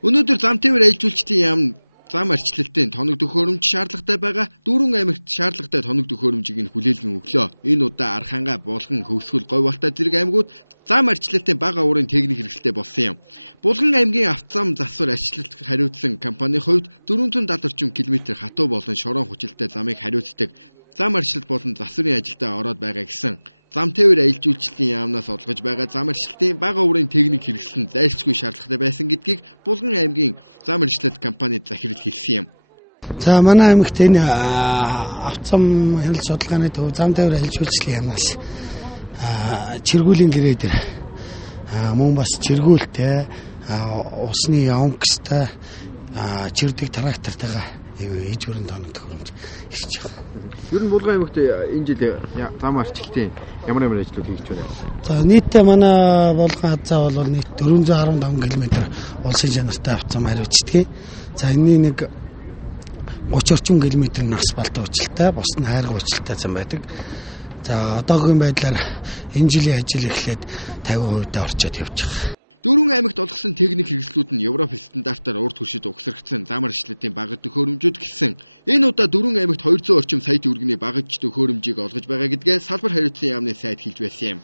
Өнөөдөр зам тээвэр аялал жуулчдын яам зам арчлалтын тоног төхөөрөмж шаардлагатай байгаа 4 аймагт шаардлагатай тоног төхөөрөмжийг нь хүлээлгэн өглөө. Энэ удаа Арханга, Булган, Хөвсгөл, Говьалтай зэрэг аймагуд зам арчлалтын бага уурын техник хэрэгсэлтэй болсон юм. Булган аймгийн автозам засвар арчлалт хариуцсан компанийн хувьд 470 орчим км хатуу болон шорон хүчилтэй замыг хариуцдаг. Зам арчлалт болон засварын ажилдаа ороод байгаа гэсэн. Зам тээвэр аялал жуулчлалын яамнаас олгож байгаа зам арчлалтын бага уурын техник хэрэгсэл нь зайлшгүй шаардлагатай байсан гэдгийг Булган аймгийн зам арчлалт компанид захирал хэлсэн юм. За манай аймагт энэ автозам хяналт судалгааны төв зам тээвэр аялал жуулчлалын яамнаас чиргүүлийн гэрээ дээр мөн бас чиргүүлтэй усны явмкстай чирдэг трактортойгоо иж өрн тоног төхөөрөмж ирж байгаа. Ер нь Булган аймагт энэ жил зам арчлалтын ямар ажлууд хийж байна? За нийтдээ манай Булган хазаа бол нийт 415 км улсын чанартай автозам хариуцдаг. За энэний нэг 30 орчим км нь асфальт уучлалтай, бус нь хайрга уучлалтай зам байдаг. За одоогийн байдлаар энэ жилийн ажил эхлээд 50% орчоод явж байгаа. 4 аймагт олгосон техник хэрэгслүүд нь Европ стандартаар урд хуршид угсрагдсан зам арчлалтын багаж төхөөрөмжүүд гэсэн. Энэ удаа 4 аймагт 200 орчим сая төгрөгийн багаж төхөөрөмжийг олгож байгаа гэдгээ салбар хариуцсан яамны сайд хэлж байсан юм.